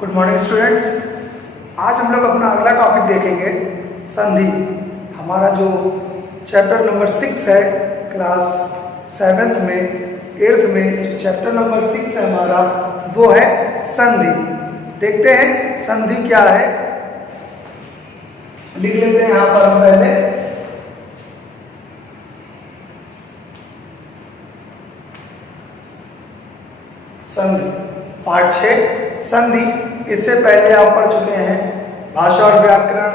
Good morning students. आज हम लोग अपना अगला टॉपिक देखेंगे संधि। हमारा जो चैप्टर नंबर 6 है क्लास 7th में 8th में जो चैप्टर नंबर 6 है हमारा वो है संधि। देखते हैं संधि क्या है, लिख लेते हैं यहाँ पर हम पहले। संधि पार्ट 6 संधि। इससे पहले आप पढ़ चुके हैं भाषा और व्याकरण,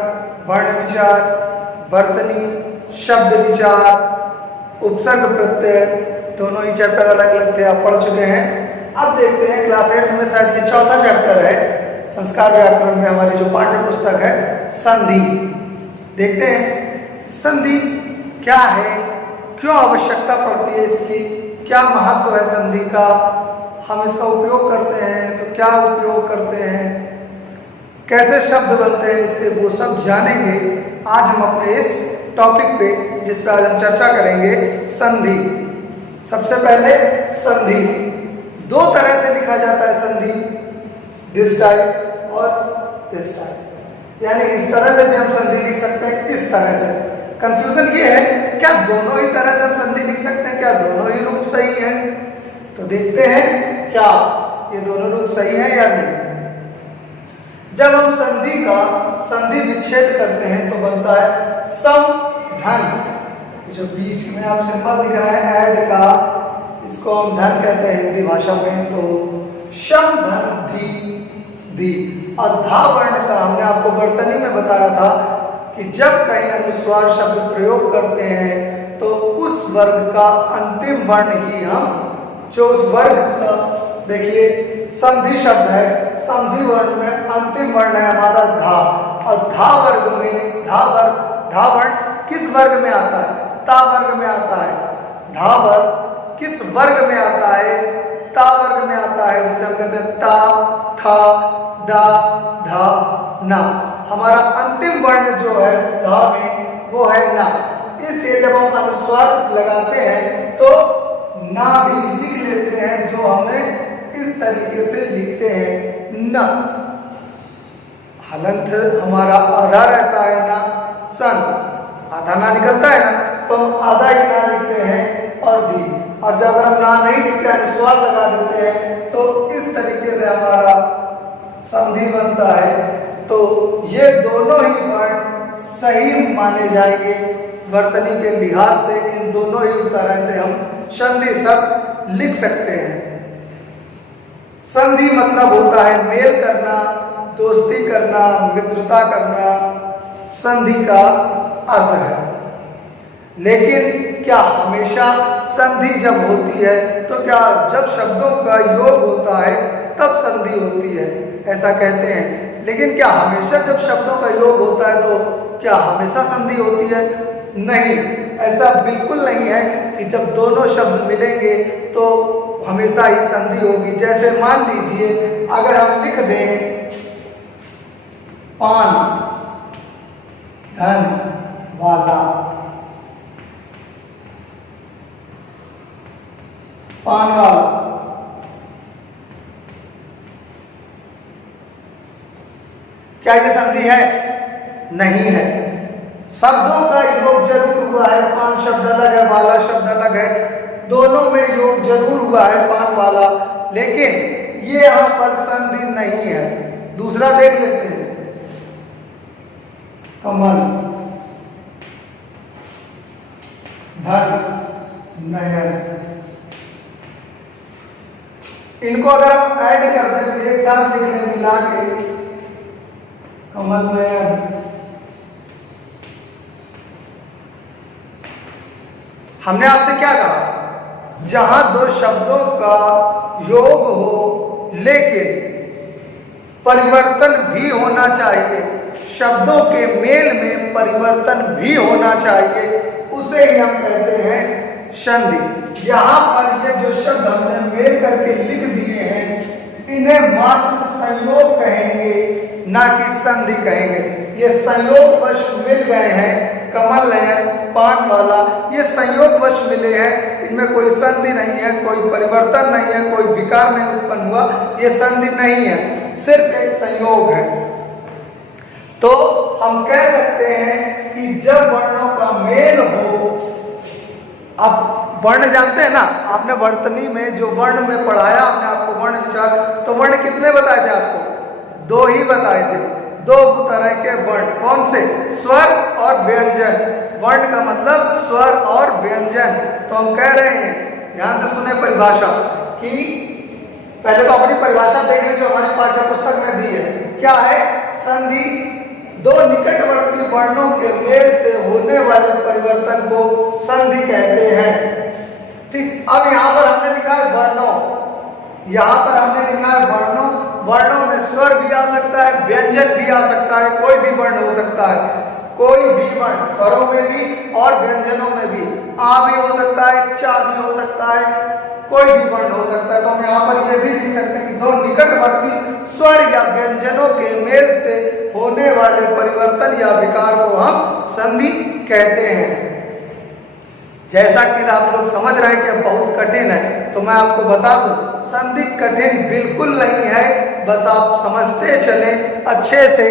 वर्ण विचार, वर्तनी, शब्द विचार, उपसर्ग प्रत्यय, दोनों ही चैप्टर अलग अलग थे, आप पढ़ चुके हैं। अब देखते हैं क्लास 8 में शायद ये चौथा चैप्टर है संस्कार व्याकरण में हमारी जो पाठ्य पुस्तक है संधि। देखते हैं संधि क्या है, क्यों आवश्यकता पड़ती है इसकी, क्या महत्व है संधि का, हम इसका उपयोग करते हैं तो क्या उपयोग करते हैं, कैसे शब्द बनते हैं, इससे वो सब जानेंगे आज हम अपने इस टॉपिक पे, जिस पे आज हम चर्चा करेंगे संधि। सबसे पहले संधि दो तरह से लिखा जाता है संधि, दिस टाइप और दिस टाइप, यानी इस तरह से भी हम संधि लिख सकते हैं, इस तरह से। कंफ्यूजन ये है क्या दोनों ही तरह से हम संधि लिख सकते हैं, क्या दोनों ही रूप सही है? तो देखते हैं क्या ये दोनों रूप सही है या नहीं। जब हम संधि का संधि विच्छेद करते हैं तो बनता है समधन। जो बीच में आप सिंबल दिख रहा है ऐड का, इसको हम धन कहते हैं हिंदी भाषा में, तो समधन धी दी। और धा वर्ण का हमने आपको वर्तनी में बताया था कि जब कहीं अनुस्वार शब्द प्रयोग करते हैं तो उस वर्ग का अंतिम वर्ण ही हम, जो उस वर्ग का, देखिए संधि शब्द है, संधि वर्ण में अंतिम वर्ण है हमारा धा, और धा वर्ग में धा वर्ण किस वर्ग में आता है? ता वर्ग में आता है। धा वर्ग किस वर्ग में आता है? ता वर्ग में आता है, जिसे हम कहते हैं ता, था, दा, धा, ना। हमारा अंतिम वर्ण जो है धा में वो है ना। इसलिए जब हम अनुस्वार लगाते हैं तो ना भी लिख लेते हैं, जो हमने इस तरीके से लिखते हैं न। हलंत हमारा आधा रहता है ना, सन आधा ना निकलता है ना, तो हम आधा ही ना लिखते हैं और दी। और जब हम ना नहीं लिखते हैं अनुस्वार लगा देते हैं तो इस तरीके से हमारा संधि बनता है। तो ये दोनों ही वर्ण सही माने जाएंगे वर्तनी के लिहाज से। इन दोनों ही तरह से हम संधि शब्द लिख सकते हैं। संधि मतलब होता है मेल करना, दोस्ती करना, मित्रता करना, संधि का अर्थ है। लेकिन क्या हमेशा संधि जब होती है तो क्या जब शब्दों का योग होता है तब संधि होती है, ऐसा कहते हैं। लेकिन क्या हमेशा जब शब्दों का योग होता है तो क्या हमेशा संधि होती है? नहीं, ऐसा बिल्कुल नहीं है कि जब दोनों शब्द मिलेंगे तो हमेशा ही संधि होगी। जैसे मान लीजिए अगर हम लिख दें पान धन वाला, पान वाला, क्या ये संधि है? नहीं है। शब्दों का योग जरूर हुआ है, पान शब्द अलग है, वाला शब्द अलग है, दोनों में योग जरूर हुआ है पान वाला, लेकिन ये यहां पर संधि नहीं है। दूसरा देख लेते हैं, कमल धन नयन। इनको अगर हम ऐड कर दें तो एक साथ लिख लें मिला के, कमल नयन। हमने आपसे क्या कहा? जहां दो शब्दों का योग हो लेकिन परिवर्तन भी होना चाहिए, शब्दों के मेल में परिवर्तन भी होना चाहिए, उसे ही हम कहते हैं संधि। यहाँ पर ये जो शब्द हमने मेल करके लिख दिए हैं इन्हें मात्र संयोग कहेंगे, ना कि संधि कहेंगे। ये संयोगवश मिल गए हैं, कमल नयन, पान वाला, ये संयोगवश मिले हैं, इनमें कोई संधि नहीं है, कोई परिवर्तन नहीं है, कोई विकार नहीं उत्पन्न हुआ, ये संधि नहीं है। सिर्फ एक संयोग है। तो हम कह सकते हैं कि जब वर्णों का मेल हो, अब वर्ण जानते हैं ना, आपने वर्तनी में जो वर्ण में पढ़ाया हमने आपको वर्ण विचार, तो वर्ण कितने बताए थे आपको? 2 ही बताए थे। 2 तरह के वर्ण, कौन से? स्वर और व्यंजन। वर्ण का मतलब स्वर और व्यंजन। तो हम कह रहे हैं, ध्यान से सुने परिभाषा, कि पहले तो अपनी परिभाषा देख लें जो हमारी पाठ्य पुस्तक में दी है। क्या है? संधि 2 निकटवर्ती वर्णों के मेल से होने वाले परिवर्तन को संधि कहते हैं। ठीक, अब यहां पर हमने लिखा है वर्णों, यहां पर हमने लिखा है वर्णों। वर्णों में स्वर भी आ सकता है, व्यंजन भी आ सकता है, कोई भी वर्ण हो सकता है, कोई भी वर्ण, स्वरों में भी और व्यंजनों में भी। आ भी हो सकता है, चा भी हो सकता है, कोई भी वर्ण हो सकता है। तो हम यहाँ पर ये भी लिख सकते हैं कि 2 निकटवर्ती स्वर या व्यंजनों के मेल से होने वाले परिवर्तन या विकार को हम संधि कहते हैं। जैसा कि आप लोग समझ रहे हैं कि बहुत कठिन है, तो मैं आपको बता दूं, संधि कठिन बिल्कुल नहीं है, बस आप समझते चलें अच्छे से,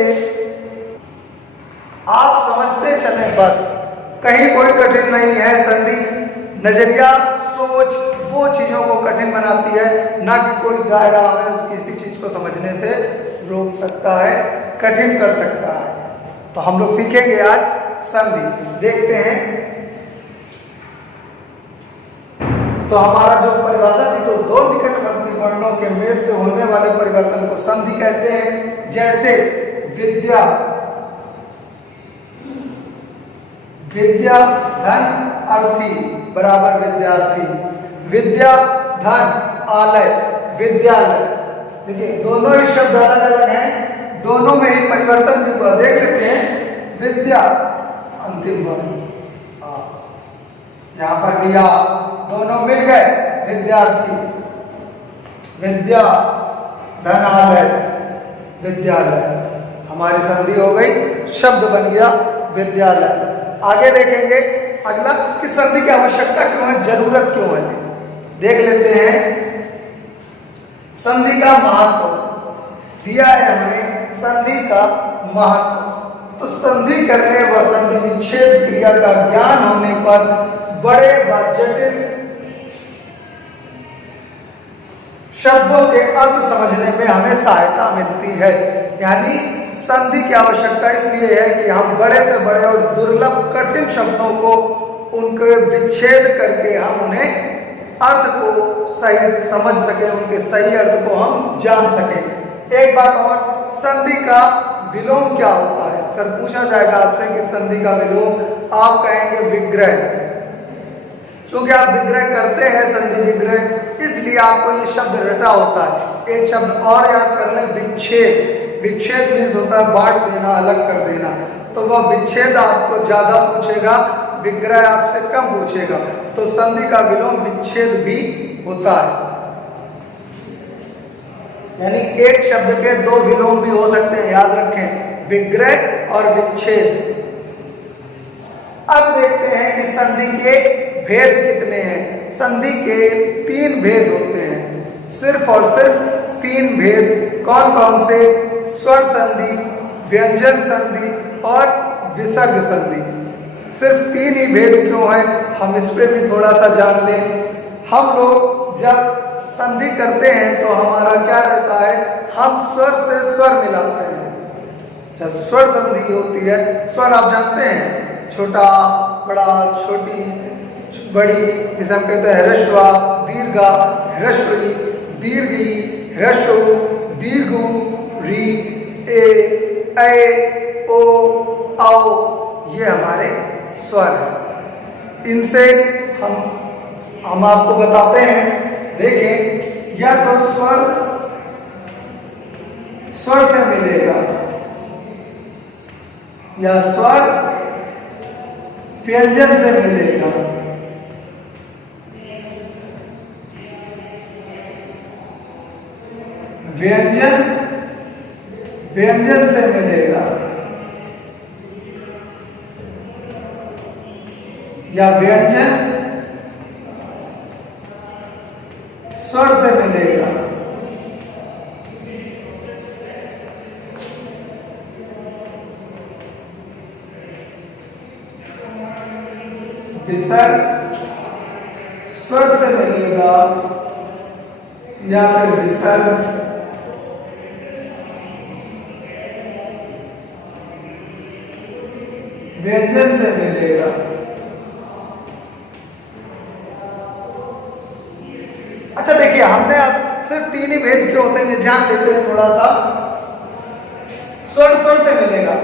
आप समझते चलें बस, कहीं कोई कठिन नहीं है। संधि नजरिया, सोच, वो चीजों को कठिन बनाती है, ना कि कोई दायरा हमें किसी चीज को समझने से रोक सकता है, कठिन कर सकता है। तो हम लोग सीखेंगे आज संधि। देखते हैं, तो हमारा जो परिभाषा थी, तो 2 निकटवर्ती वर्णों के मेल से होने वाले परिवर्तन को संधि कहते हैं। जैसे विद्या, विद्या धन अर्थी बराबर विद्यार्थी, विद्या धन आलय विद्यालय। देखिए दोनों ही शब्द अलग अलग हैं, दोनों में ही परिवर्तन भी हुआ। देख लेते हैं, विद्या अंतिम वर्ण, यहां पर भी आ, दोनों मिल गए, विद्यार्थी, विद्या धनालय विद्यालय, हमारी संधि हो गई, शब्द बन गया विद्यालय। आगे देखेंगे अगला कि संधि की आवश्यकता क्यों है, जरूरत क्यों है। देख लेते हैं, संधि का महत्व दिया है हमें, संधि का महत्व। तो संधि करने व संधि विच्छेद क्रिया का ज्ञान होने पर बड़े व जटिल शब्दों के अर्थ समझने में हमें सहायता मिलती है। यानी संधि की आवश्यकता इसलिए है कि हम बड़े से बड़े और दुर्लभ कठिन शब्दों को उनके विच्छेद करके हम उन्हें अर्थ को सही समझ सके, उनके सही अर्थ को हम जान सके। एक बात और, संधि का विलोम क्या होता है? अक्सर पूछा जाएगा आपसे कि संधि का विलोम, आप कहेंगे विग्रह। क्योंकि आप विग्रह करते हैं, संधि विग्रह, इसलिए आपको ये शब्द रटा होता है। एक शब्द और याद कर लें, विच्छेद। विच्छेद मीन्स होता है बांट देना, अलग कर देना। तो वह विच्छेद आपको ज्यादा पूछेगा, विग्रह आपसे कम पूछेगा। तो संधि का विलोम विच्छेद भी होता है। यानी एक शब्द के 2 विलोम भी हो सकते हैं, याद रखें, विग्रह और विच्छेद। अब देखते हैं कि संधि के भेद कितने हैं। संधि के 3 भेद होते हैं, सिर्फ और सिर्फ 3 भेद। कौन कौन से? स्वर संधि, व्यंजन संधि और विसर्ग संधि। सिर्फ 3 ही भेद क्यों है, हम इस पे भी थोड़ा सा जान लें। हम लोग जब संधि करते हैं तो हमारा क्या रहता है, हम स्वर से स्वर मिलाते हैं। जब स्वर संधि होती है, स्वर आप जानते हैं, छोटा, बड़ा, छोटी, बड़ी, जिसे हम कहते हैं ह्रस्वा, दीर्घा, ह्रस्वी, दीर्घी, ह्रस्व, दीर्घु, री, ए, ओ, औ, ये हमारे स्वर हैं। इनसे हम आपको बताते हैं। देखें, या तो स्वर से मिलेगा, या स्वर व्यंजन से मिलेगा, व्यंजन से मिलेगा, या व्यंजन स्वर से मिलेगा। विसर्ग स्वर से मिलेगा या फिर विसर्ग व्यंजन से मिलेगा। अच्छा देखिए, हमने अब सिर्फ तीन ही भेद क्यों होते हैं ये जान लेते हैं थोड़ा सा। स्वर स्वर से मिलेगा,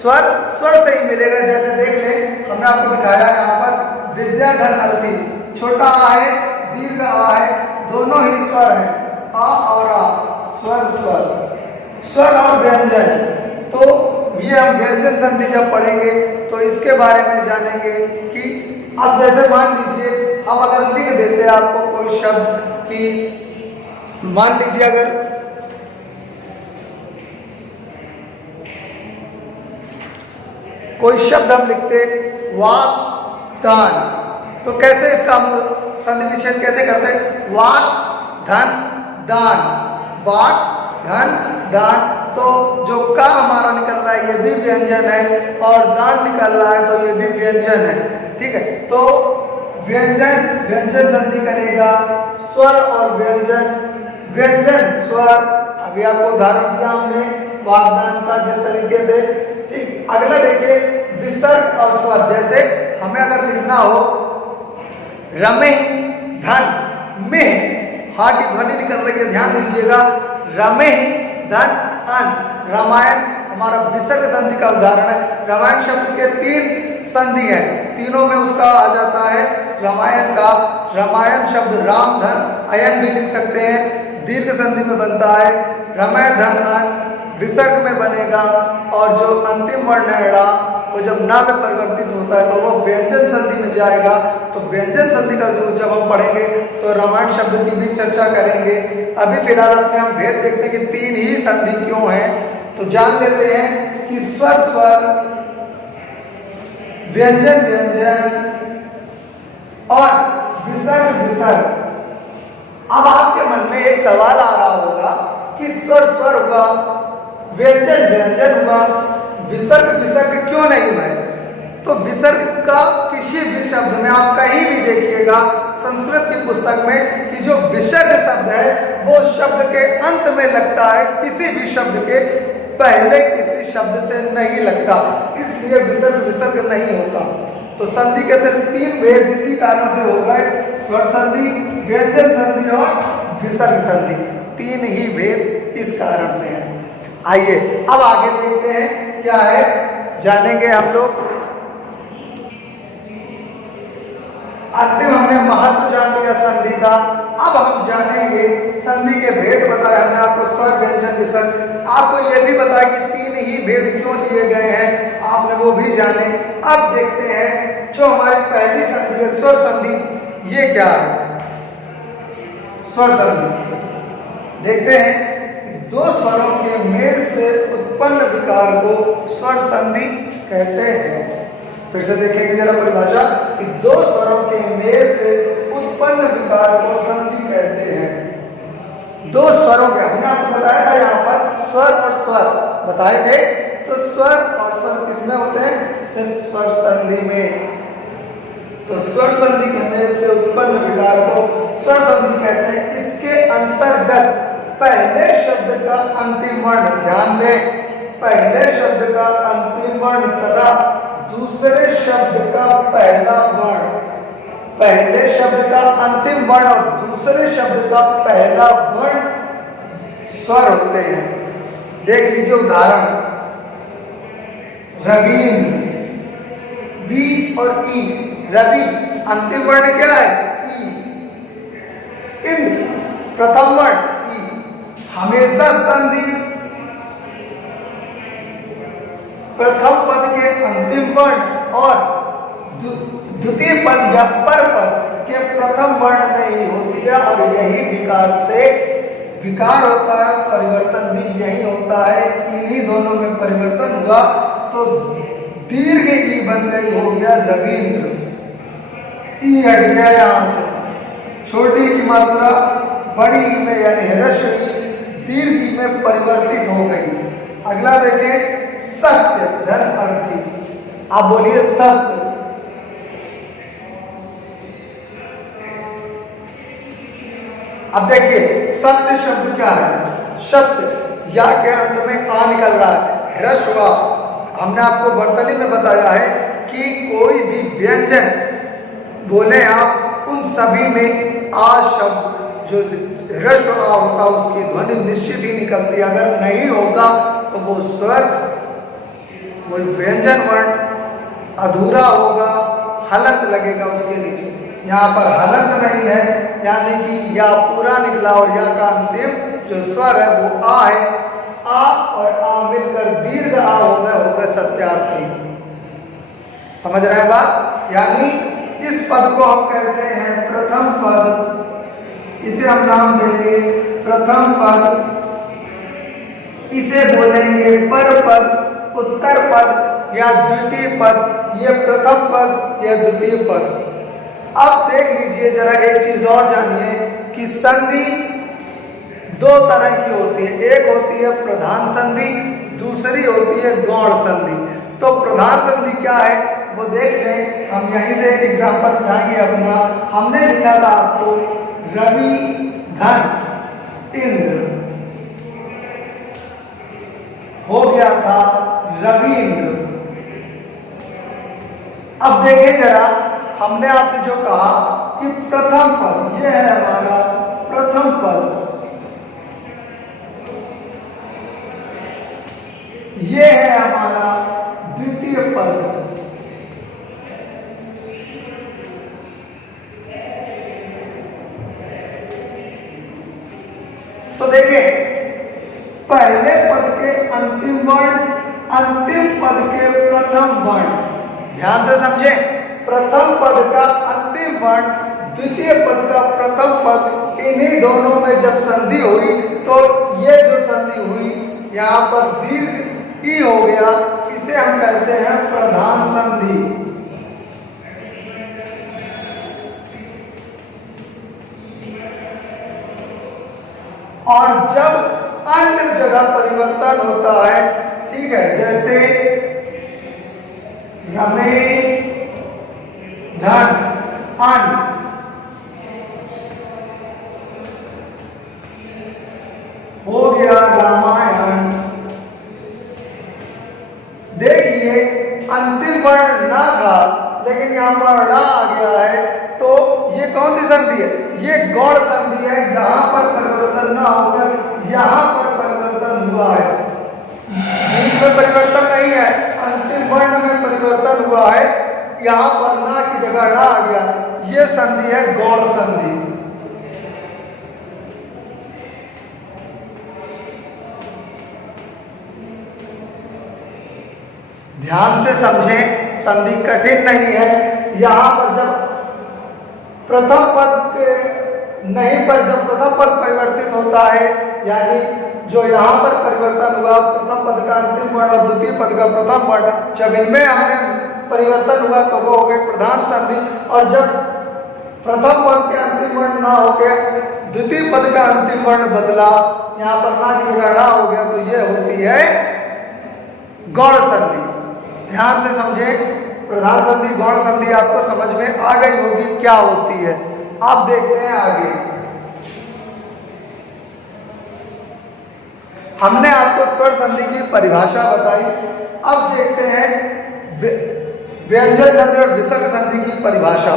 स्वर स्वर से ही मिलेगा। जैसे देख ले, हमने आपको दिखाया यहाँ पर विद्या धन अर्थी, छोटा आ है, दीर्घ आ है, दोनों ही स्वर है, आ और आ, स्वर स्वर, स्वर और व्यंजन। तो ये हम व्यंजन संधि जब पढ़ेंगे तो इसके बारे में जानेंगे कि अब जैसे मान लीजिए हम अगर लिख देते हैं आपको कोई शब्द कि मान लीजिए अगर कोई शब्द हम लिखते वाक दान, तो कैसे इसका हम संधि विच्छेद कैसे करते हैं? वाक धन दान, वाक धन दान। तो जो का हमारा निकल रहा है ये भी व्यंजन है और दान निकल रहा है तो ये भी व्यंजन है। ठीक है, तो व्यंजन व्यंजन संधि करेगा, स्वर और व्यंजन, व्यंजन स्वर। अभी आपको उदाहरण दिया हमने वागदान का जिस तरीके से। ठीक, अगला देखिए विसर्ग और स्वर। जैसे हमें अगर लिखना हो रमे धन में, हा की ध्वनि निकल रही है, ध्यान दीजिएगा, रमे धन अन, रामायण हमारा विसर्ग संधि का उदाहरण है। रामायण शब्द के तीन संधि है, तीनों में उसका आ जाता है रामायण का। रामायण शब्द राम धन अयन भी लिख सकते हैं, दीर्घ संधि में बनता है, रमय धन अन विसर्ग में बनेगा। और जो अंतिम वर्ण है ड़ा, वो जब ना में परिवर्तित होता है तो वो व्यंजन संधि में जाएगा। तो व्यंजन संधि का जब हम पढ़ेंगे तो रामायण शब्द की भी चर्चा करेंगे। अभी फिलहाल अपने हम भेद देखते हैं कि तीन ही संधि क्यों है। तो जान लेते हैं कि स्वर स्वर, व्यंजन व्यंजन और विसर्ग विसर्ग। अब आपके मन में एक सवाल आ रहा होगा कि स्वर स्वर हुआ, व्यंजन व्यंजन हुआ, विसर्ग विसर्ग क्यों नहीं हुआ है? तो विसर्ग का किसी भी शब्द में आप कहीं भी देखिएगा संस्कृत की पुस्तक में कि जो विसर्ग शब्द है वो शब्द के अंत में लगता है, किसी भी शब्द के पहले किसी शब्द से नहीं लगता, इसलिए विसर्ग विसर्ग नहीं होता। तो संधि के सिर्फ तीन भेद इसी कारण से हो गए, स्वर संधि, व्यंजन संधि और विसर्ग संधि। तीन ही भेद इस कारण से है। आइए अब आगे देखते हैं क्या है, जानेंगे हम लोग। अंतिम हमने महत्व जान लिया संधि का, अब हम जानेंगे संधि के भेद। बताया हमने आपको स्वर व्यंजन विसर्ग, आपको यह भी बताया कि तीन ही भेद क्यों लिए गए हैं, आपने वो भी जाने। अब देखते हैं जो हमारी पहली संधि है स्वर संधि, ये क्या है? स्वर संधि देखते हैं, दो स्वरों के मेल से उत्पन्न विकार को स्वर संधि कहते हैं। फिर से देखेंगे जरा परिभाषा कि दो स्वरों के मेल से उत्पन्न विकार को संधि कहते हैं। दो स्वरों के, हमने आपको बताया था यहाँ पर स्वर और स्वर बताए थे, तो स्वर और स्वर किसमें होते हैं? सिर्फ स्वर संधि में। तो स्वर संधि के मेल से उत्पन्न विकार को स्वर संधि कहते हैं। इसके अंतर्गत पहले शब्द का अंतिम वर्ण, ध्यान दें, पहले शब्द का अंतिम वर्ण तथा दूसरे शब्द का पहला वर्ण, पहले शब्द का अंतिम वर्ण और दूसरे शब्द का पहला वर्ण स्वर होते हैं। देख लीजिए उदाहरण, रवींद्र, वी और ई, रवि अंतिम वर्ण क्या है? ई। इंद्र प्रथम वर्ण ई। हमेशा संधि प्रथम पद के अंतिम वर्ण और द्वितीय पद या पर पद के प्रथम वर्ण में ही होती है और यही विकार से विकार होता है, परिवर्तन भी यही होता है। इन्हीं दोनों में परिवर्तन हुआ तो दीर्घ ई बन गई, हो गया रवींद्र। ई हट गया यहां से, छोटी की मात्रा बड़ी ई में यानी ह्रस्व ई दीर्घ ई में परिवर्तित हो गई। अगला देखें, सत्य धन अर्थी। आप बोलिए सत्य, अब देखिए सत्य शब्द क्या है, सत्य या के अंत में आ निकल रहा है, ह्रस्व हुआ। हमने आपको वर्तनी में बताया है कि कोई भी व्यंजन बोले आप, उन सभी में आ शब्द जो ह्रस्व आ होता उसकी ध्वनि निश्चित ही निकलती है। अगर नहीं होगा तो वो स्वर, वो व्यंजन वर्ण अधूरा होगा, हलंत लगेगा उसके नीचे। यहाँ पर हलंत नहीं है, यानी कि या पूरा निकला और या का अंतिम जो स्वर है वो आ है। आ और आ मिलकर दीर्घ आ होगा सत्यार्थी। समझ रहे हैं बात? यानी इस पद को हम कहते हैं प्रथम पद, इसे हम नाम देंगे प्रथम पद। इसे बोलेंगे पर पद, उत्तर पद या द्वितीय पद। ये प्रथम पद या द्वितीय पद। अब देख लीजिए जरा एक चीज और जानिए कि संधि दो तरह की होती है, एक होती है प्रधान संधि, दूसरी होती है गौण संधि। तो प्रधान संधि क्या है वो देख लें। हम यहीं से एक एग्जांपल उठाएंगे अपना। हमने लिखा था आपको रवि धन इंद्र, हो गया था रवि इंद्र। अब देखें जरा, हमने आपसे जो कहा कि प्रथम पद, यह है हमारा प्रथम पद, ये है हमारा द्वितीय पद। तो देखिए पहले पद के अंतिम वर्ण, अंतिम पद के प्रथम वर्ण, ध्यान से समझे। प्रथम पद का अंतिम वर्ण, द्वितीय पद का प्रथम पद, इन्हीं दोनों में जब संधि हुई तो ये जो संधि हुई यहाँ पर दीर्घ ई हो गया, इसे हम कहते हैं प्रधान संधि। और जब अन्य जगह परिवर्तन होता है, ठीक है, जैसे रमेश धन अन, हो गया रामायण। देखिए अंतिम वर्ण ना था लेकिन यहाँ पर ड़ा आ गया है, तो ये कौन सी संधि है? ये गौण संधि है। यहाँ पर परिवर्तन ना होकर यहाँ पर परिवर्तन हुआ है, बीच में परिवर्तन नहीं है, अंतिम वर्ण में परिवर्तन हुआ है, यहाँ पर ना की जगह ड़ा आ गया। ये संधि है गौण संधि। ध्यान से समझें, संधि कठिन नहीं है। यहाँ पर जब प्रथम पद के नहीं पर जब प्रथम पद परिवर्तित होता है, यानी जो यहाँ पर परिवर्तन हुआ प्रथम पद का अंतिम वर्ण और द्वितीय पद का प्रथम वर्ण, जब इनमें हमने परिवर्तन हुआ तो वो हो गई प्रधान संधि। और जब प्रथम पद के अंतिम वर्ण ना हो गया, द्वितीय पद का अंतिम वर्ण बदला, यहाँ पर ना की जगह ना हो गया, तो ये होती है गौण संधि। ध्यान से समझे, प्रधान संधि गौण संधि आपको समझ में आ गई होगी क्या होती है। आप देखते हैं आगे, हमने आपको स्वर संधि की परिभाषा बताई। अब देखते हैं व्यंजन संधि और विसर्ग संधि की परिभाषा।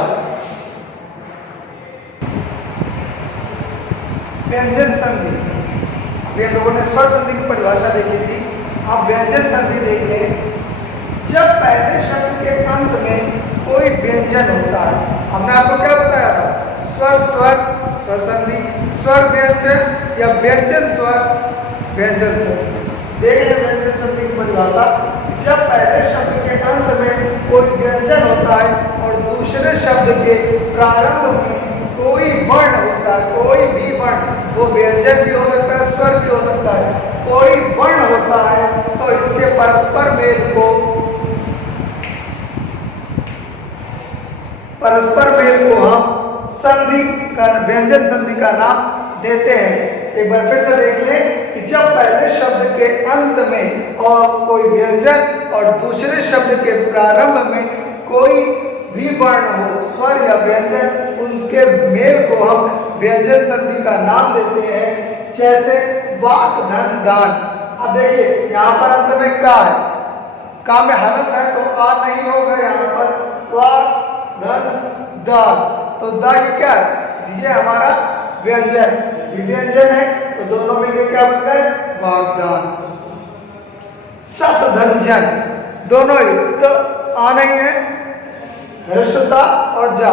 व्यंजन संधि, अभी हम लोगों ने स्वर संधि की परिभाषा देखी थी। आप व्यंजन संधि देख लें। जब पहले शब्द के अंत में कोई व्यंजन होता है, हमने आपको क्या बताया था? स्वर स्वर स्वर संधि, स्वर व्यंजन या व्यंजन स्वर व्यंजन संधि। देख लें व्यंजन संधि की परिभाषा। जब पहले शब्द के अंत में कोई व्यंजन होता है और दूसरे शब्द के प्रारंभ में कोई वर्ण होता है, कोई भी वर्ण, वो व्यंजन भी हो सकता है, स्वर भी हो सकता है, कोई वर्ण होता है, तो इसके परस्पर मेल को हम संधि का, व्यंजन संधि का नाम देते हैं। एक बार फिर से देख लें कि जब पहले शब्द के अंत में और कोई व्यंजन और दूसरे शब्द के प्रारंभ में कोई भी वर्ण हो, स्वर या व्यंजन, उनके मेल को हम व्यंजन संधि का नाम देते हैं। जैसे वाक धन दान। अब देखिए यहाँ पर अंत में का है, का में हलंत है तो आ नहीं होगा यहाँ पर, वाक धन दान, तो दा ये क्या है, ये हमारा व्यंजन, व्यंजन है, तो दोनों मिलकर क्या बन गए, वागदान। सत धन जन, दोनों ही तो आना ही है, हर्षता और जा,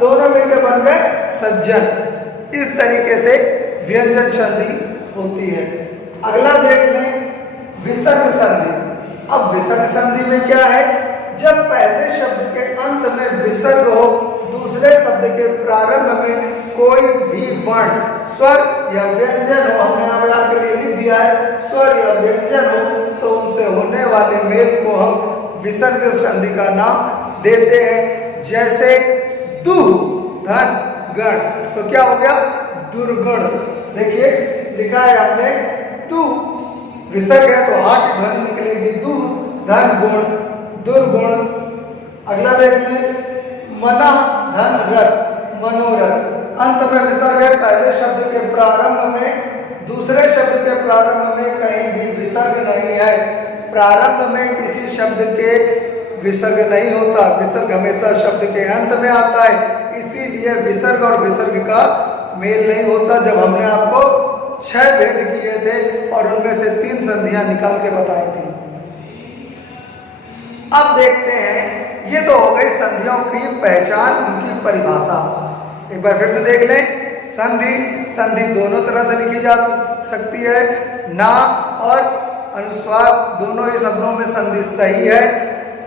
दोनों मिलकर बन गए सज्जन। इस तरीके से व्यंजन संधि होती है। अगला देख लें विसर्ग संधि। अब विसर्ग संधि में क्या है, जब पहले शब्द के अंत में विसर्ग हो, दूसरे शब्द के प्रारंभ में कोई भी वर्ण, स्वर या व्यंजन हो, हमने यहाँ पर आपके लिए लिख दिया है, स्वर या व्यंजन हो, तो उनसे होने वाले मेल को हम विसर्ग संधि का नाम देते हैं। जैसे दु धन गण, तो क्या हो गया, दुर्गुण। देखिए लिखा है हमने दु, विसर्ग है तो हा की ध्वनि निकलेगी, दु धन गुण, दुर्गुण। अगला देख लें मना धन रथ, मनोरथ। अंत में विसर्ग है, पहले शब्द के प्रारंभ में, दूसरे शब्द के प्रारंभ में कहीं भी विसर्ग नहीं है। प्रारंभ में किसी शब्द के विसर्ग नहीं होता, विसर्ग हमेशा शब्द के अंत में आता है, इसीलिए विसर्ग और विसर्ग का मेल नहीं होता। जब हमने आपको 6 भेद किए थे और उनमें से 3 संधियां निकाल के बताई थी। अब देखते हैं, ये तो हो गई संधियों की पहचान, उनकी परिभाषा। एक बार फिर से देख लें, संधि, संधि दोनों तरह से लिखी जा सकती है, ना और अनुस्वार दोनों ही शब्दों में संधि सही है।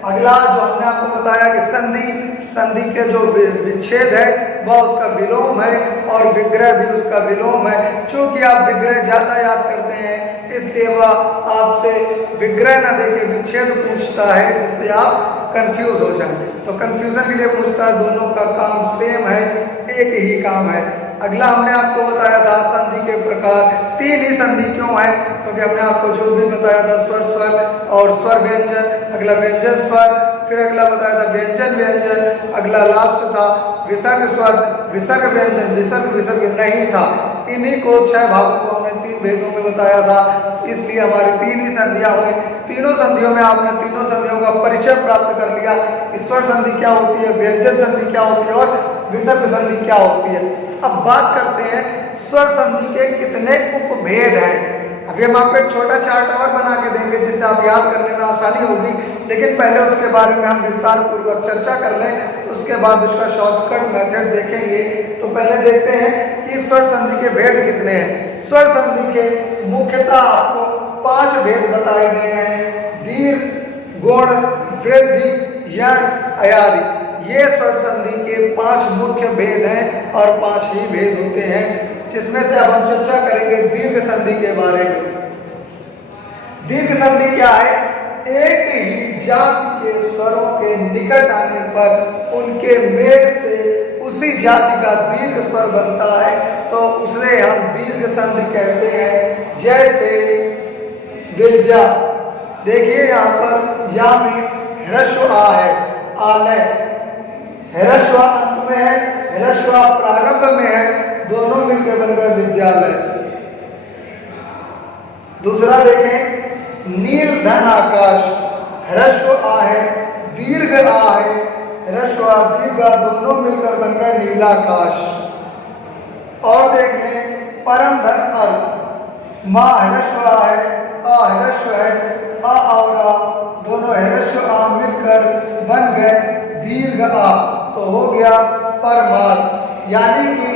अगला जो हमने आपको बताया कि संधि, संधि के जो विच्छेद है वह उसका विलोम है और विग्रह भी उसका विलोम है। चूंकि आप विग्रह ज्यादा याद करते हैं, इसलिए वह आपसे विग्रह न देके विच्छेद पूछता है, जिससे आप कंफ्यूज हो जाए। तो कंफ्यूजन के लिए पूछता है, दोनों का काम सेम है, एक ही काम है। अगला हमने आपको बताया था संधि के प्रकार, 3 ही संधि क्यों है, क्योंकि हमने आपको जो भी बताया था स्वर स्वर और स्वर व्यंजन, अगला व्यंजन स्वर, फिर अगला बताया था व्यंजन व्यंजन, अगला लास्ट था विसर्ग स्वर, विसर्ग व्यंजन, विसर्ग विसर्ग नहीं था। इन्हीं को 6 भागों को हमने 3 भेदों में बताया था, इसलिए हमारी 3 ही संधियां हुई। तीनों संधियों में आपने तीनों संधियों का परिचय प्राप्त कर लिया, स्वर संधि क्या होती है, व्यंजन संधि क्या होती है और विसर्ग संधि क्या होती है। अब बात करते हैं स्वर संधि के कितने उपभेद हैं। अभी हम आपको एक छोटा चार्ट और बना के देंगे जिससे आप याद करने में आसानी होगी, लेकिन पहले उसके बारे में हम विस्तार पूर्वक चर्चा कर लें, उसके बाद उसका शॉर्टकट मेथड देखेंगे। तो पहले देखते हैं कि स्वर संधि के भेद कितने हैं। स्वर संधि के मुख्यतः आपको 5 भेद बताए गए हैं, दीर्घ, गुण, वृद्धि, यण, अयादि। ये स्वर संधि के 5 मुख्य भेद हैं और 5 ही भेद होते हैं, जिसमें से अब हम चर्चा करेंगे दीर्घ संधि के बारे में। दीर्घ संधि क्या है, एक ही जाति के स्वरों के निकट आने पर उनके मेल से उसी जाति का दीर्घ स्वर बनता है, तो उसे हम दीर्घ संधि कहते हैं। जैसे विद्या, देखिए यहाँ पर या में ह्रस्व आ है, आलय, ह्रस्व अंत में है, ह्रस्व प्रारंभ में है, दोनों मिलकर बन गए विद्यालय। दूसरा देखें नील धन आकाश, ह्रस्व आ है, दीर्घ आ है, ह्रस्व दीर्घ दोनों मिलकर बन गए नीलाकाश। और देख लें परम धन अर्थ, माँ ह्रस्व आ है, आ ह्रस्व है, आ और आ दोनों ह्रस्व आ मिलकर बन गए दीर्घ आ, तो हो गया परमार्थ। यानी कि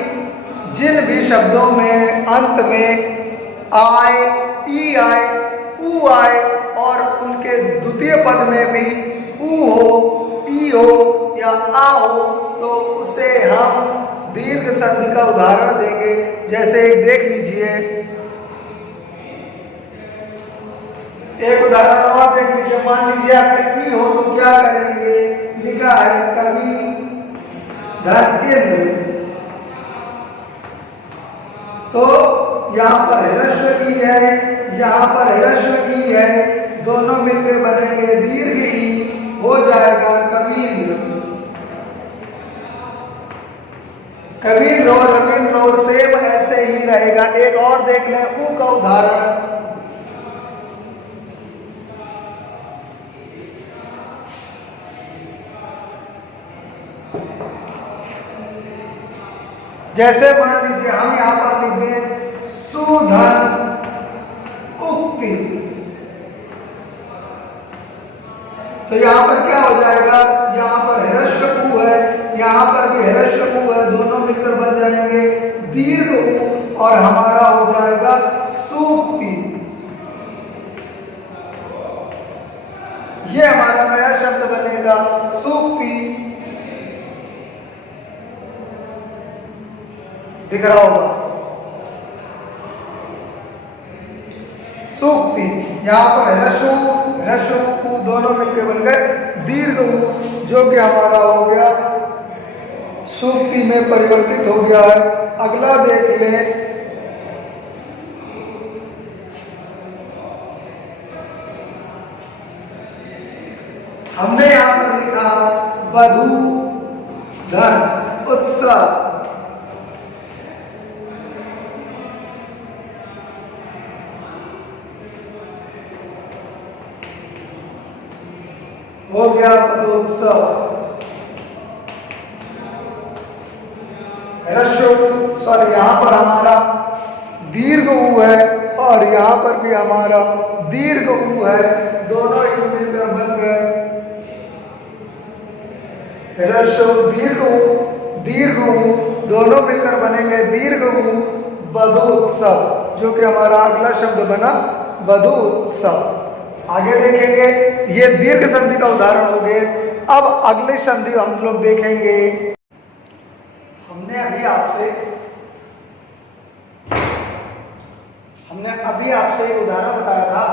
जिन भी शब्दों में अंत में आए, ई आए, ऊ आए और उनके द्वितीय पद में भी ऊ हो, ई हो या आ हो, तो उसे हम दीर्घ संधि का उदाहरण देंगे। जैसे एक देख लीजिए, एक उदाहरण और देख लीजिए। मान लीजिए आपने ई हो तो क्या करेंगे, लिखा है कवि धन इंद्र, तो यहाँ पर ह्रस्व ई है, यहाँ पर ह्रस्व ई है, दोनों मिलकर बनेंगे दीर्घ ई, हो जाएगा कवींद्र। कबीर रो रवींद्र रो सेम ऐसे ही रहेगा। एक और देख लें ऊ का उदाहरण। जैसे मान लीजिए हम यहां पर लिख दें सुधन उक्ति, तो यहां पर क्या हो जाएगा, यहां पर ह्रस्व उ है, यहां पर भी ह्रस्व उ है, दोनों मिलकर बन जाएंगे दीर्घ उ और हमारा हो जाएगा सूक्ति। ये हमारा नया शब्द बनेगा सूक्ति। दिख रहा होगा सूक्ति। यहां पर ह्रस्व उ दोनों मिलकर बन गए दीर्घ उ, जो कि हमारा हो गया सूक्ति में परिवर्तित हो गया है। अगला देख ले हमने यहां पर लिखा वधू धन उत्सव। हो गया वधोत्सव। सॉरी यहां पर हमारा दीर्घ उ है और यहां पर भी हमारा दीर्घ उ है, दोनों ही मिलकर बन गए दीर्घ उ दोनों मिलकर बनेंगे दीर्घ उ वधोत्सव, जो कि हमारा अगला शब्द बना वधोत्सव। आगे देखेंगे ये दीर्घ संधि का उदाहरण हो गए। अब अगले संधि हम लोग देखेंगे। हमने अभी आपसे एक उदाहरण बताया था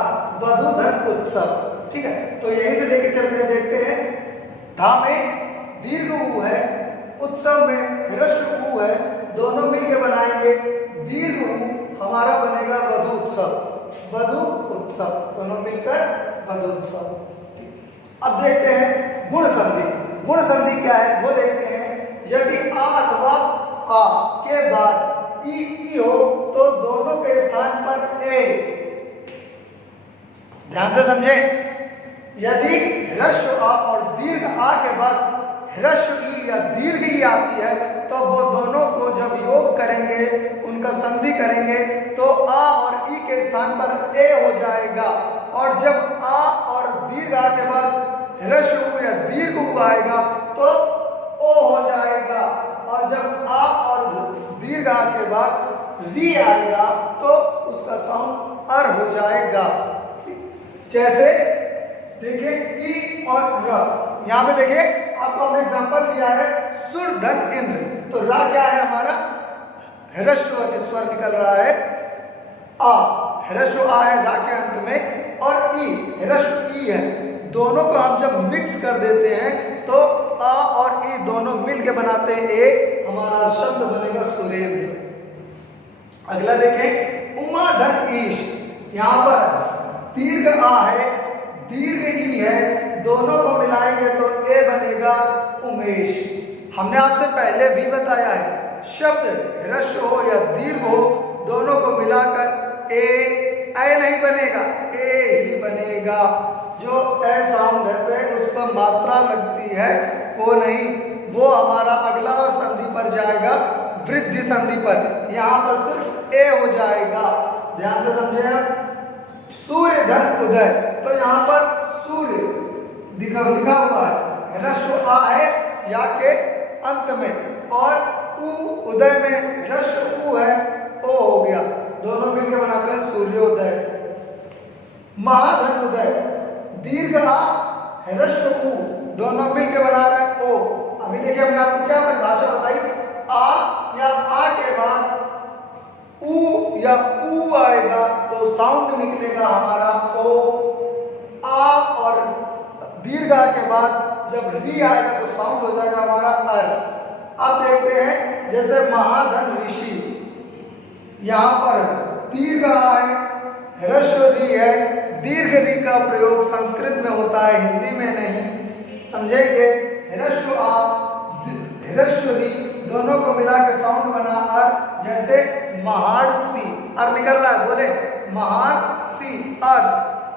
वधू धन उत्सव, ठीक है। तो यहीं से लेके चलते हैं, देखते हैं। धा में दीर्घ उ है, उत्सव में ह्रस्व उ है, दोनों मिलकर बनाएंगे दीर्घ उ, हमारा बनेगा वधू उत्सव। वधू उत्सव दोनों मिलकर वधू उत्सव। अब देखते हैं गुण संधि। गुण संधि क्या है वो देखते हैं। यदि आ अथवा आ के बाद ई हो तो दोनों के स्थान पर ए। ध्यान से समझे, यदि ह्रस्व आ और दीर्घ आ के बाद ह्रस्व ई या दीर्घ ई आती है तो वो दोनों को जब योग करेंगे, उनका संधि करेंगे, तो आ और ई के स्थान पर ए हो जाएगा। और जब आ और दीर्घ आ के बाद ह्रस्व या दीर्घ उ आएगा तो ओ हो जाएगा। और जब आ और दीर्घ आ के बाद री आएगा तो उसका साउंड अर हो जाएगा। जैसे देखिए ई और र, यहां पे देखिए आपको हमने एग्जांपल दिया है सुर धन इंद्र, तो रा क्या है हमारा ह्रस्व स्वर निकल रहा है आ, ह्रस्व आ है रा के अंत में, और ई ह्रस्व ई है। दोनों को हम जब मिक्स कर देते हैं तो आ और ई दोनों मिल के बनाते हैं एक, हमारा शब्द बनेगा सुरेंद्र। अगला देखें उमा धन ईश। यहां पर दीर्घ आ है, दीर्घ ई है, दोनों को मिलाएंगे तो ए बनेगा उमेश। हमने आपसे पहले भी बताया है शब्द ह्रस्व हो या दीर्घ हो, दोनों को मिलाकर ए नहीं बनेगा, ए ही बनेगा। जो ए साउंड है उस पर मात्रा लगती है वो नहीं, वो हमारा अगला संधि पर जाएगा वृद्धि संधि पर। यहाँ पर सिर्फ ए हो जाएगा। ध्यान से समझे आप। सूर्य धन उदय, तो यहाँ पर सूर्य लिखा हुआ है, ह्रस्व आ है या के अंत में, और उ उदय में ह्रस्व उ है, ओ हो गया। दोनों मिलकर बनाते हैं सूर्योदय। महाधन उदय, दीर्घ आ ह्रस्व उ, दोनों मिलकर बना रहे हैं ओ। अभी देखिए हमने आपको क्या परिभाषा बताई, आ या आ के बाद उ या उ आएगा तो साउंड निकलेगा हमारा ओ। आ और दीर्घ आ के बाद जब री आएगा तो साउंड हो जाएगा हमारा अर। अब देखते हैं जैसे महाधन ऋषि, यहाँ पर दीर्घ आ है, ह्रस्व री है, दीर्घ री का प्रयोग संस्कृत में होता है, हिंदी में नहीं। समझेंगे, ह्रस्व आ ह्रस्व री दोनों को मिला के साउंड बना अर, जैसे महर्षि, अर निकल रहा है, बोले महर्षि अर,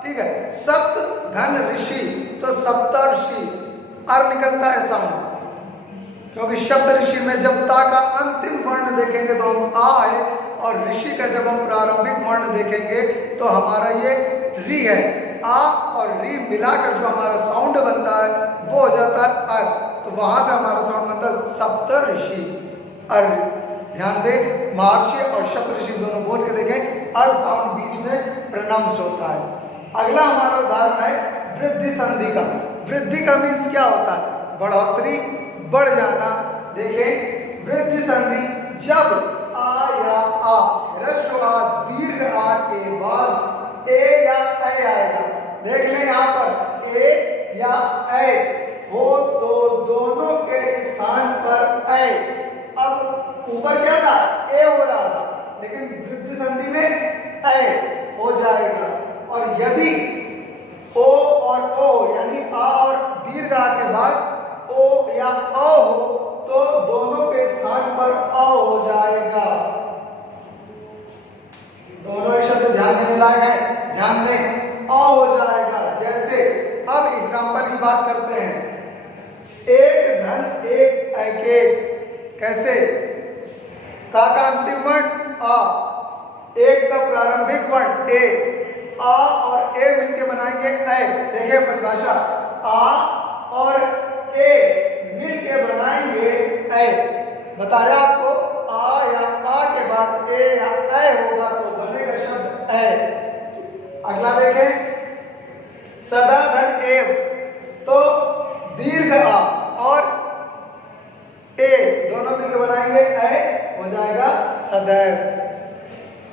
ठीक है। सप्त घन ऋषि, तो सप्तर्षि, अर निकलता है साउंड, क्योंकि शब्द ऋषि में जब ता का अंतिम वर्ण देखेंगे तो हम आ है, और ऋषि का जब हम प्रारंभिक वर्ण देखेंगे तो हमारा ये री है। आ और री मिलाकर जो हमारा साउंड बनता है वो हो जाता है अर, तो वहां से हमारा साउंड बनता है सप्त ऋषि अर। ध्यान दें, महर्षि और सप्त ऋषि दोनों बोल के देखें, अर साउंड बीच में प्रोनाउंस होता है। अगला हमारा उदाहरण है वृद्धि संधि का। वृद्धि का मीन्स क्या होता है? बढ़ोतरी, बढ़ जाना। देखें वृद्धि संधि, जब आ या आ, ह्रस्व आ, दीर्घ आ के बाद ए या ऐ आएगा। देख लें यहाँ पर ए या ऐ हो तो दोनों के स्थान पर ऐ। अब ऊपर क्या था? ए हो रहा था, लेकिन वृद्धि संधि में ऐ हो जाएगा। और यदि ओ और ओ यानी आ और दीर्घ आ के बाद ओ या अ हो तो दोनों के स्थान पर अ हो जाएगा। दोनों शब्द ध्यान देने लायक है, ध्यान दें, अ हो जाएगा। जैसे अब एग्जांपल की बात करते हैं, एक धन एक एक, कैसे? का अंतिम वर्ण आ, एक का प्रारंभिक वर्ण ए, आ और ए मिलके बनाएंगे ऐ। देखिए परिभाषा, आ और ए मिलके बनाएंगे ऐ। बताया आपको, आ या आ के बाद ए या ऐ होगा तो बनेगा शब्द ऐ। अगला देखें, सदा धन एव, तो दीर्घ आ और ए दोनों मिलकर बनाएंगे ऐ, हो जाएगा सदैव।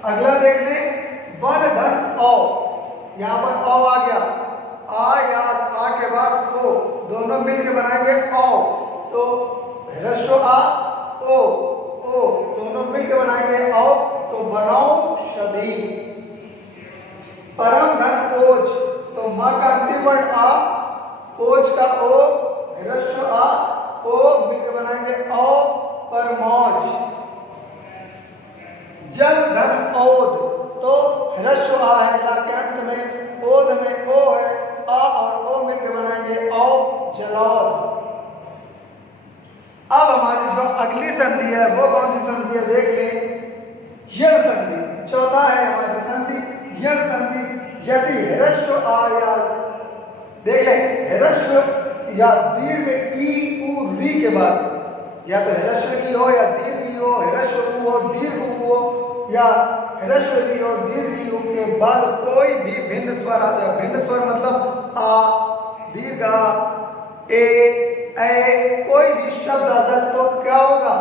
अगला देख लें, वन धन औ, यहाँ पर औ आ गया, आ या आ के बाद ओ दोनों मिलकर बनाएंगे औ, तो ह्रस्व आ ओ, ओ दोनों मिलकर बनाएंगे औ, तो वनौषधि। परम धन ओज, तो मां का अंतिम वर्ण आ, ओज का ओ, ह्रस्व आ ओ मिलकर बनाएंगे औ, परमौज। जल धन ओद, तो ह्रस्व आ है ला के अंत में, ओद में ओ है, आ और ओ मिलकर बनाएंगे औ, जलौद। अब हमारी जो अगली संधि है वो कौन सी संधि है? देख लें, यण संधि। चौथा है हमारी संधि यण संधि। यदि ह्रस्व आ या, देख लें, ह्रस्व या दीर्घ ई उ री के बाद, या तो ह्रस्व ई हो या दीर्घ ई हो, ह्रस्व उ हो दीर्घ उ हो, या ह्रस्व री हो दीर्घ ई के बाद कोई भी भिन्न स्वर आ जाए। भिन्न स्वर मतलब आ, दीर्घ आ, ए, ऐ, कोई भी शब्द आ जाए तो क्या होगा?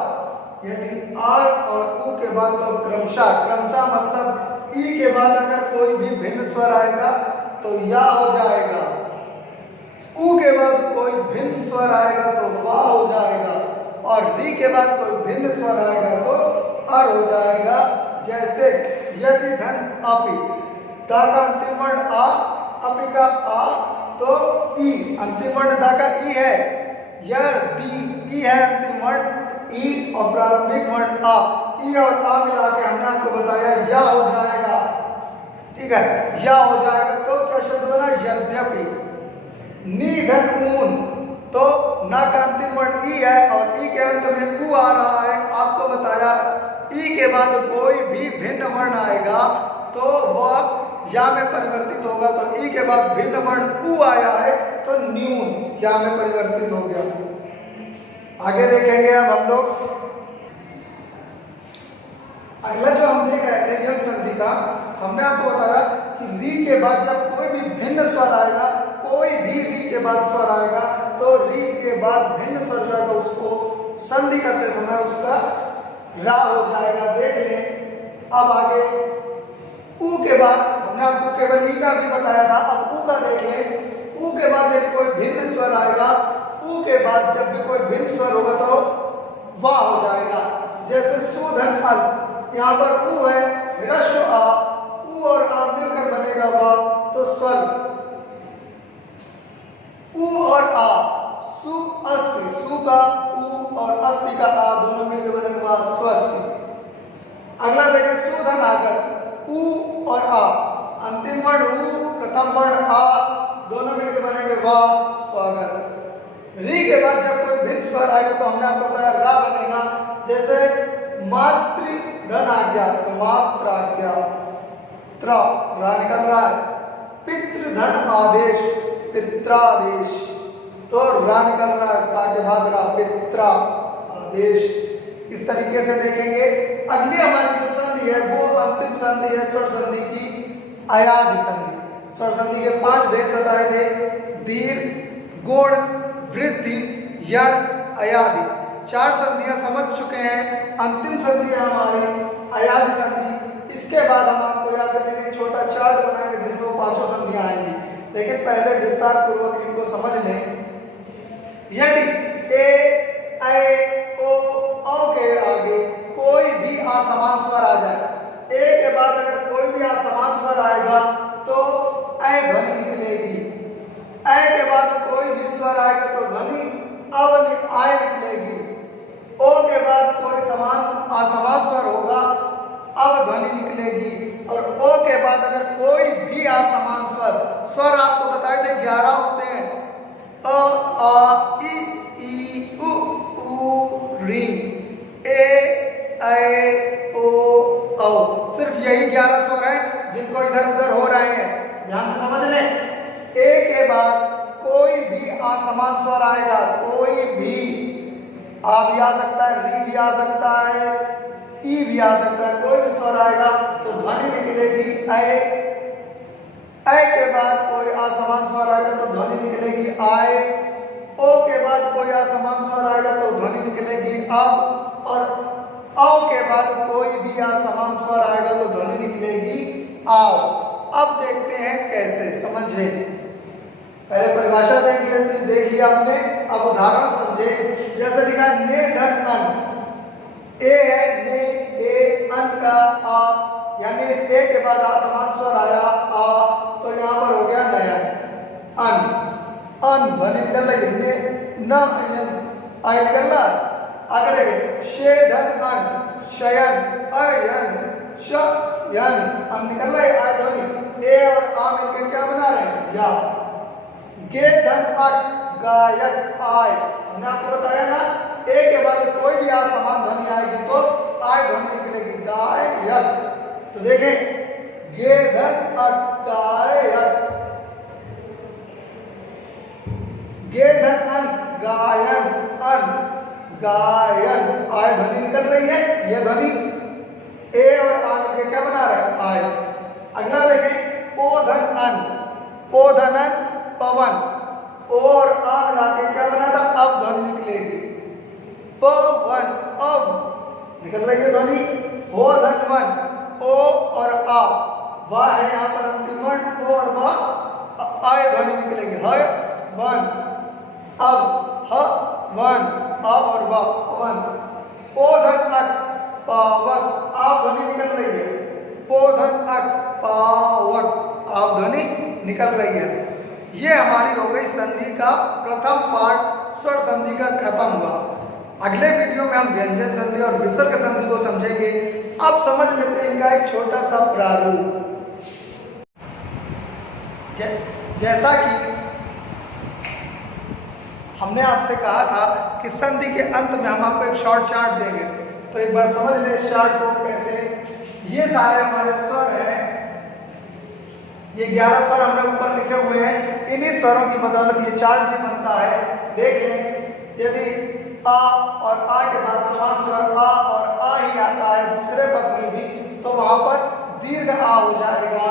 यदि आ और उ के बाद तो क्रमशः, क्रमशः मतलब ई के बाद अगर कोई भी भिन्न स्वर आएगा तो या हो जाएगा, उ के बाद कोई भिन्न स्वर आएगा तो वा हो जाएगा, और री के बाद कोई भिन्न स्वर आएगा तो अर हो जाएगा। जैसे यदि धन अपि, दा का अंतिम वर्ण आ, अपि का आ, तो ई, अंतिम वर्ण दा का ई है, यदि ई है अंतिम वर्ण ई और प्रारंभिक वर्ण आ, ई और आ मिला के हमने आपको बताया या हो जाएगा। ठीक है, या हो जाएगा तो क्या शब्द बना? यद्यपि। नी धन ऊन, तो ना का अंतिम वर्ण ई है और ई के अंत में उ आ रहा है। आपको बताया ई के बाद कोई भी भिन्न वर्ण आएगा तो वह या में परिवर्तित होगा, तो ई के बाद भिन्न वर्ण उ आया है तो न्यून या में परिवर्तित हो गया। आगे देखेंगे अब हम लोग, अगला जो हम देख रहे थे यण संधि का, हमने आपको बताया कि री के बाद जब कोई भी भिन्न स्वर आएगा, कोई भी री के बाद स्वर आएगा तो री के बाद भिन्न स्वर जो है उसको संधि करते समय उसका रा हो जाएगा। देख लें अब आगे, उ के बाद हमने आपको केवल ई का भी बताया था, अब उ का देख लें। उ के बाद यदि कोई भिन्न स्वर आएगा, उ के बाद जब भी कोई भिन्न स्वर होगा तो वाह हो जाएगा। जैसे सुधन अल, यहाँ पर उ है, ह्रस्व आ, उ और आ मिलकर बनेगा वाह, तो स्वर उ और आ, सु अस्थि, सु का उ और अस्थि का आ दोनों मिल हुआ स्वस्ति। अगला देखें सूधन आकर उ और आ, अंतिम वर्ण उ, प्रथम वर्ण आ, दोनों मिलकर बनेंगे वाह स्वागत। री के बाद जब कोई भिन्न स्वर आएगा तो हमने आपको बताया रा बनेगा। जैसे मातृ धन आज्ञा तो मात्राज्ञा, त्रा रा निकल रहा है। पितृधन आदेश पित्रादेश तो रा निकल रहा है, ता के बाद रा, पित्रा आदेश। इस तरीके से देखेंगे। अगली हमारी जो संधि है वो अंतिम संधि है स्वर संधि की अयादि संधि। स्वर संधि के 5 भेद बताए थे, दीर्घ, गुण, वृद्धि, यण, अयादि। 4 संधियां समझ चुके हैं। अंतिम संधि है हमारी अयादि संधि। इसके बाद हम आपको याद रखेंगे एक छोटा चार्ट बनाएंगे जिसमें वो 5 संधियां आएंगी, लेकिन पहले विस्तार पूर्वक इनको समझ लें। यदि ए, ऐ, ओ, औ के आगे कोई भी असमान स्वर आ जाए, ए के बाद अगर कोई भी असमान स्वर आएगा तो ऐ ध्वनि निकलेगी। ऐ के बाद कोई भी स्वर आएगा तो ध्वनि आय निकलेगी। ओ के बाद कोई असमान स्वर होगा, अब ध्वनि निकलेगी। और ओ के बाद अगर कोई भी असमान स्वर आपको बताए थे 11 होते हैं, अ, आ, ई, उ, री, ए, ऐ, ओ, औ। सिर्फ यही 11 स्वर हैं जिनको इधर उधर हो रहे हैं, ध्यान से समझ लें। ए के बाद कोई भी असमान स्वर आएगा, कोई भी, आ भी आ सकता है, री भी आ सकता है, ई भी आ सकता है, कोई भी स्वर आएगा तो ध्वनि निकलेगी ऐ। ऐ के बाद कोई असमान स्वर आएगा तो ध्वनि निकलेगी आय। ओ के बाद कोई असमान स्वर आएगा तो ध्वनि निकलेगी अब। और औ के बाद कोई भी असमान स्वर आएगा तो ध्वनि निकलेगी आओ। अब देखते हैं कैसे, समझे। पहले परिभाषा देख लिया आपने, अब उदाहरण समझे। जैसे लिखा है ने धन अन, ए है ने, ए, अन का आ, यानी ए के बाद असमान स्वर आया आ, तो यहाँ पर हो गया नयन अन। अन ध्वनि निकल रही है, ने न आय निकल रहा। आगे देखें शे धन अन, शयन, अयन, शयन, अन निकल रहा है आय ध्वनि। ए और आ मिलकर क्या बना रहे हैं या। गे धन अट, गायक, आय। हमने आपको बताया ना ए के बाद कोई भी असमान ध्वनि आएगी तो आय ध्वनि निकलेगी गायक। तो देखें गे धन अट, गायक, गे धन अन, गायन, अन, गायन, आय ध्वनि निकल रही है। यह ध्वनि ए और आ मिलकर क्या बना रहा है आय। अगला देखें पो धन अन, पो धन अन, पवन, और आ मिला के क्या बना था अब ध्वनि निकलेगी पवन, अब निकल रही है ध्वनि। हो धन वन, ओ और आ, वाह है यहाँ पर अंतिम वर्ण, ओ और वाह, आय ध्वनि निकलेगी है वन, अब ह वन, आ और वाह वन। पो धन अक, पावक, आप ध्वनि निकल रही है। पो धन अक, पावक, आप ध्वनि निकल रही है। ये हमारी हो गई संधि का प्रथम पार्ट, स्वर संधि का खत्म हुआ। अगले वीडियो में हम व्यंजन संधि और विसर्ग संधि को समझेंगे। अब समझ लेते हैं इनका एक छोटा सा प्रारूप। जैसा कि हमने आपसे कहा था कि संधि के अंत में हम आपको एक शॉर्ट चार्ट देंगे, तो एक बार समझ ले इस चार्ट को कैसे। ये सारे हमारे स्वर हैं, ये 11 स्वर हमने ऊपर लिखे हुए हैं। इन्हीं स्वरों की बदौलत ये चार्ट भी बनता है। देख लें, यदि आ और आ के बाद समान स्वर आ और आ ही आता है दूसरे पद में भी, तो वहां पर दीर्घ आ हो जाएगा।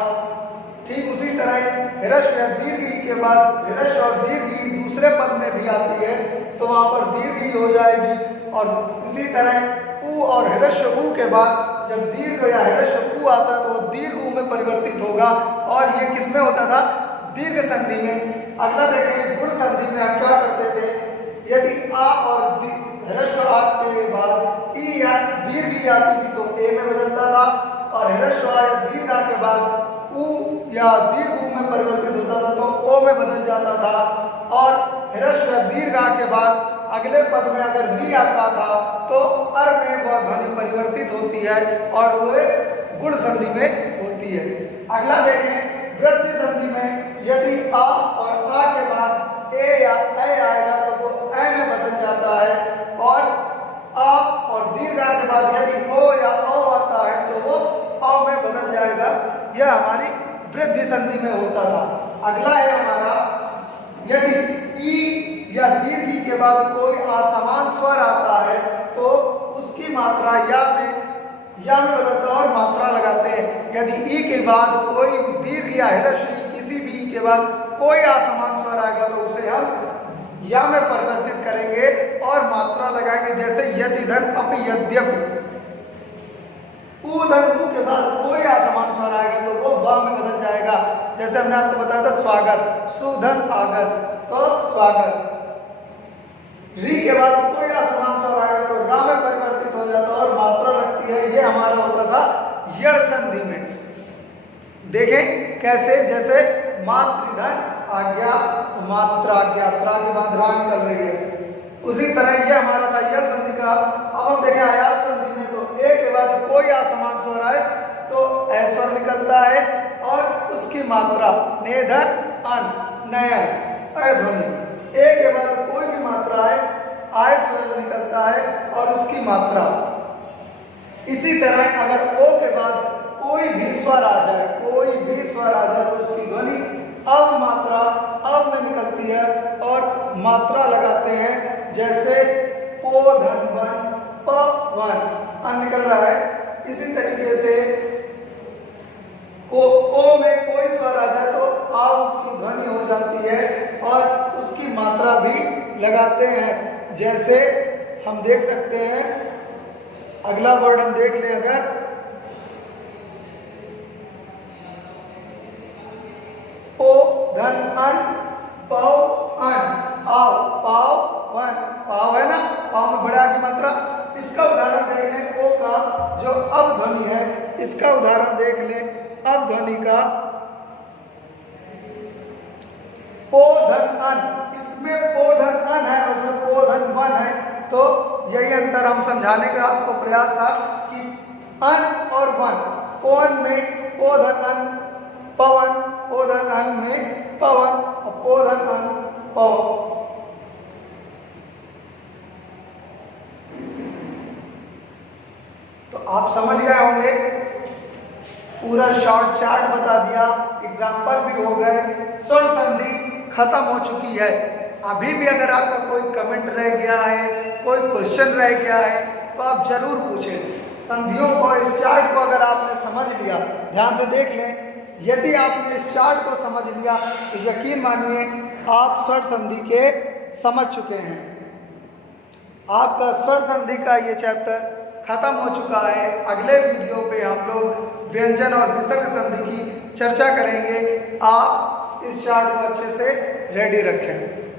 ठीक उसी तरह हिरस्व या दीर्घ ई के बाद हिरस्व और दीर्घ ई दूसरे पद में भी आती है, तो वहां पर दीर्घ ई हो जाएगी। और इसी तरह ऊ और हिरस्व ऊ के बाद जब दीर्घ या हिरस्व ऊ आता है तो वो दीर्घ ऊ में परिवर्तित होगा, और ये किस में होता था दीर्घ संधि में। अगला देखेंगे गुण संधि में हम क्या करते थे, यदि आ और हिरस्व आ के बाद ई या दीर्घ ई आती थी तो ए में बदलता था, और हिरस्व आ या दीर्घ आ के बाद ऊ या दीर्घ ऊ में परिवर्तित होता था तो ओ में बदल जाता था। और हिरस्व या दीर्घ आ के बाद अगले पद में अगर री आता था तो अर में वह ध्वनि परिवर्तित होती है और वह गुण संधि में होती है। अगला देखें वृद्धि संधि में यदि आ और आ के बाद ए या ऐ आएगा तो वो ऐ में बदल जाता है और आ और दीर्घ के बाद यदि ओ या औ आता है तो वो औ में बदल जाएगा। यह हमारी वृद्धि संधि में होता था। अगला है हमारा यदि ई या दीर्घ के बाद कोई असमान स्वर आता है तो उसकी मात्रा या में बदलता है और मात्रा लगाते हैं। यदि ई के बाद कोई दीर्घ या ह्रस्व किसी भी के बाद कोई असमान स्वर आएगा तो उसे हम या में परिवर्तित करेंगे और मात्रा लगाएंगे। जैसे यदि धन अपि यद्यपि, ऊ धन ऊ के बाद कोई असमान स्वर आएगा तो वो वा में बदल जाएगा। जैसे हमने आपको बताया था स्वागत, सुधन आगत तो स्वागत। री के बाद कोई असमान स्वर आएगा तो रा में परिवर्तित हो जाता है और मात्रा लगती है। ये हमारा होता था यड़ संधि में। देखें कैसे, जैसे मातृधन आज्ञा तो मात्रा आज्ञा, त्रा के बाद रा निकल रही है। उसी तरह ये हमारा था यड़ संधि का। अब हम देखें आयात संधि में तो ए के बाद कोई असमान स्वर आए तो ऐ स्वर निकलता है और उसकी मात्रा नेधन अन नयन अ ध्वनि। ए के बाद कोई भी मात्रा है आय स्वर निकलता है और उसकी मात्रा। इसी तरह अगर ओ के बाद कोई भी स्वर आ जाए, कोई भी स्वर आ जाए तो उसकी ध्वनि अब मात्रा अब में निकलती है और मात्रा लगाते हैं। जैसे पो धन वन प वन अन निकल रहा है। इसी तरीके से ओ में कोई स्वर आ जाए तो आ उसकी ध्वनि हो जाती है और उसकी मात्रा भी लगाते हैं। जैसे हम देख सकते हैं, अगला वर्ड हम देख लें, अगर पो धन अन पौ अन आओ पाव वन, पाव है ना, पाव में बड़ा की मात्रा। इसका उदाहरण देख लें, ओ का जो अब ध्वनि है इसका उदाहरण देख लें। अब ध्वनि का पो धन अन, इसमें पो धन अन है, उसमें पो धन वन है। तो यही अंतर हम समझाने का आपको प्रयास था कि अन और वन, पोन में पो धन अन पवन, पो धन अन में पवन और पो धन अन पव। तो आप समझ गए होंगे, पूरा शॉर्ट चार्ट बता दिया, एग्जाम्पल भी हो गए, स्वर संधि खत्म हो चुकी है। अभी भी अगर आपका कोई कमेंट रह गया है, कोई क्वेश्चन रह गया है तो आप जरूर पूछें। संधियों को, इस चार्ट को अगर आपने समझ लिया, ध्यान से देख लें, यदि आपने इस चार्ट को समझ लिया तो यकीन मानिए आप स्वर संधि के समझ चुके हैं। आपका स्वर संधि का ये चैप्टर खत्म हो चुका है। अगले वीडियो पे हम लोग व्यंजन और विसर्ग संधि की चर्चा करेंगे। आप इस चार्ट को अच्छे से रेडी रखें।